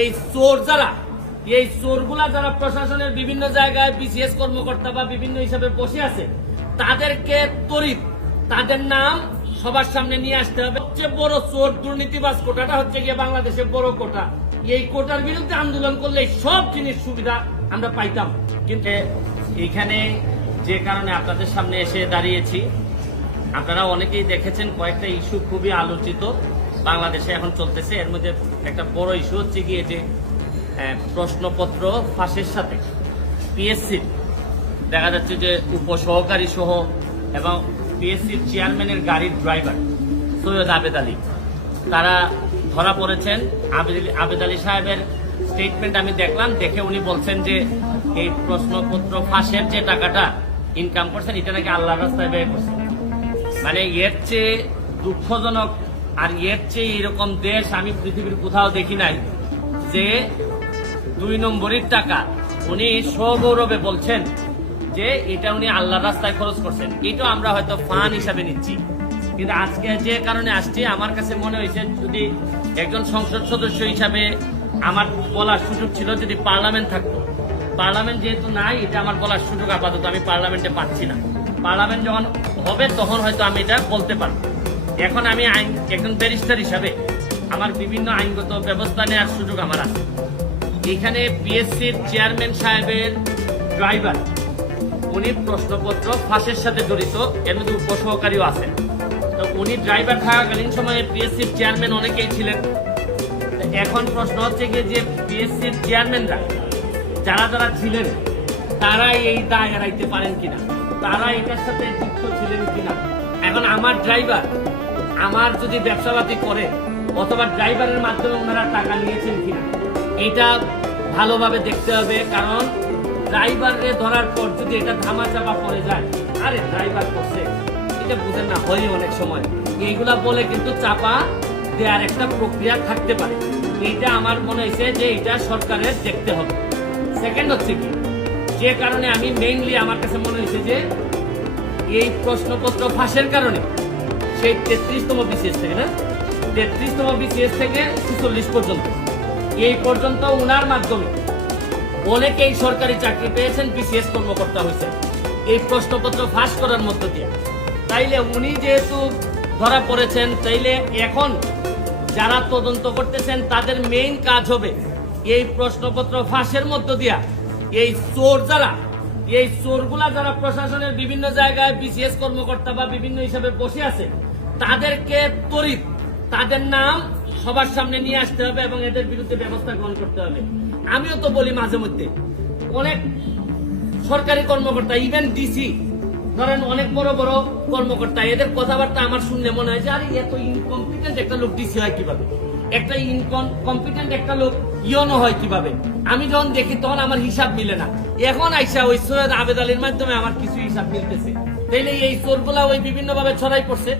এই চোরগুলা যারা প্রশাসনের বিভিন্ন জায়গায় বিসিএস কর্মকর্তা বা বিভিন্ন হিসাবে বসে আছে, তাদেরকে তড়িৎ তাদের নাম সবার সামনে নিয়ে আসতে হবে। সবচেয়ে বড় চোর দুর্নীতিবাজ কোটাটা হচ্ছে গিয়ে বাংলাদেশের বড় কোটা। এই কোটার বিরুদ্ধে আন্দোলন করলে সব জিনিস সুবিধা আমরা পাইতাম। কিন্তু এইখানে যে কারণে আপনাদের সামনে এসে দাঁড়িয়েছি, আপনারা অনেকেই দেখেছেন কয়েকটা ইস্যু খুবই আলোচিত বাংলাদেশে এখন চলতেছে। এর মধ্যে একটা বড় ইস্যু হচ্ছে গিয়ে যে প্রশ্নপত্র ফাঁসের সাথে পিএসসির দেখা যাচ্ছে যে উপসহকারী সহ এবং পিএসসির চেয়ারম্যানের গাড়ির ড্রাইভার সৈয়দ আবেদ আলী, তারা ধরা পড়েছেন। আবেদ আলী সাহেবের স্টেটমেন্ট আমি দেখলাম, দেখে উনি বলছেন যে এই প্রশ্নপত্র ফাঁসের যে টাকাটা ইনকাম করছেন এটা নাকি আল্লাহর রাস্তায় ব্যয় করছেন। মানে এর চেয়ে দুঃখজনক আর এর চেয়ে এরকম দেশ আমি পৃথিবীর কোথাও দেখি নাই যে 2 নম্বরের টাকা উনি সগৌরবে বলছেন যে এটা উনি আল্লাহর রাস্তায় খরচ করছেন। এটা আমরা হয়তো ফান হিসাবে নিচ্ছি, কিন্তু আজকে যে কারণে আসছি আমার কাছে মনে হয়েছে যদি একজন সংসদ সদস্য হিসাবে আমার বলার সুযোগ ছিল, যদি পার্লামেন্ট থাকতো। পার্লামেন্ট যেহেতু নাই, এটা আমার বলার সুযোগ আপাতত আমি পার্লামেন্টে পাচ্ছি না। পার্লামেন্ট যখন হবে তখন হয়তো আমি এটা বলতে পারবো। এখন আমি একজন ব্যারিস্টার হিসাবে আমার বিভিন্ন আইনগত ব্যবস্থা নেওয়ার সুযোগ আমার আছে। এখানে পিএসসির চেয়ারম্যান সাহেবের ড্রাইভার উনি প্রশ্নপত্র ফাঁসের সাথে জড়িত, এর মধ্যে উপসহকারীও আছেন। তো উনি ড্রাইভার থাকাকালীন সময়ে পিএসসির চেয়ারম্যান অনেকেই ছিলেন। এখন প্রশ্ন হচ্ছে গিয়ে যে পিএসসির চেয়ারম্যানরা যারা যারা ছিলেন তারা এই দায় এড়াইতে পারেন কিনা, তারা এটার সাথে যুক্ত ছিলেন কিনা। এখন আমার ড্রাইভার আমার যদি ব্যবসাপাতি করে অথবা ড্রাইভারের মাধ্যমে ওনারা টাকা নিয়েছেন কিনা এটা ভালোভাবে দেখতে হবে। কারণ ড্রাইভারকে ধরার পর যদি এটা ধামাচাপা পড়ে যায়, আরে ড্রাইভার করছে এটা বুঝেন না, হয় অনেক সময় এইগুলা বলে কিন্তু চাপা দেওয়ার একটা প্রক্রিয়া থাকতে পারে। এইটা আমার মনে হয়েছে যে এটা সরকারের দেখতে হবে। সেকেন্ড হচ্ছে কি, যে কারণে আমি মেইনলি আমার কাছে মনে হয়েছে যে এই প্রশ্নপত্র ফাঁসের কারণে সেই 33তম বিসিএস থেকে 46 পর্যন্ত এই পর্যন্ত উনার মাধ্যমে অনেকেই সরকারি চাকরি পেয়েছেন, বিসিএস কর্মকর্তা হয়েছে এই প্রশ্নপত্র ফাঁস করার মধ্য দিয়ে। তাইলে উনি যেহেতু ধরা পড়েছেন, তাইলে এখন যারা তদন্ত করতেছেন তাদের মেইন কাজ হবে এই প্রশ্নপত্র ফাঁসের মধ্য দিয়া এই চোরগুলা যারা প্রশাসনের বিভিন্ন জায়গায় বিসিএস কর্মকর্তা বা বিভিন্ন হিসাবে বসে আছে, তাদেরকে তড়িৎ তাদের নাম সবার সামনে নিয়ে আসতে হবে এবং এদের বিরুদ্ধে ব্যবস্থা গ্রহণ করতে হবে। আমিও তো বলি মাঝে মধ্যে অনেক সরকারি কর্মকর্তা, ইভেন ডিসি ধরেন অনেক বড় বড় কর্মকর্তা, এদের কথাবার্তা আমার শুনলে মনে হয় যে আরে এত ইনকম্পিটেন্ট একটা লোক ডিসি হয় কিভাবে, একটা ইনকম্পিটেন্ট একটা লোক ইয়নো হয় কিভাবে। আমি যখন দেখি তখন আমার হিসাব মিলে না। এখন আইসা ওই সৈয়দ আবেদ আলীর মাধ্যমে আমার কিছু হিসাব মিলতেছে। তাইলে এই চোরগুলা ওই বিভিন্ন ভাবে ছড়াই পড়ছে।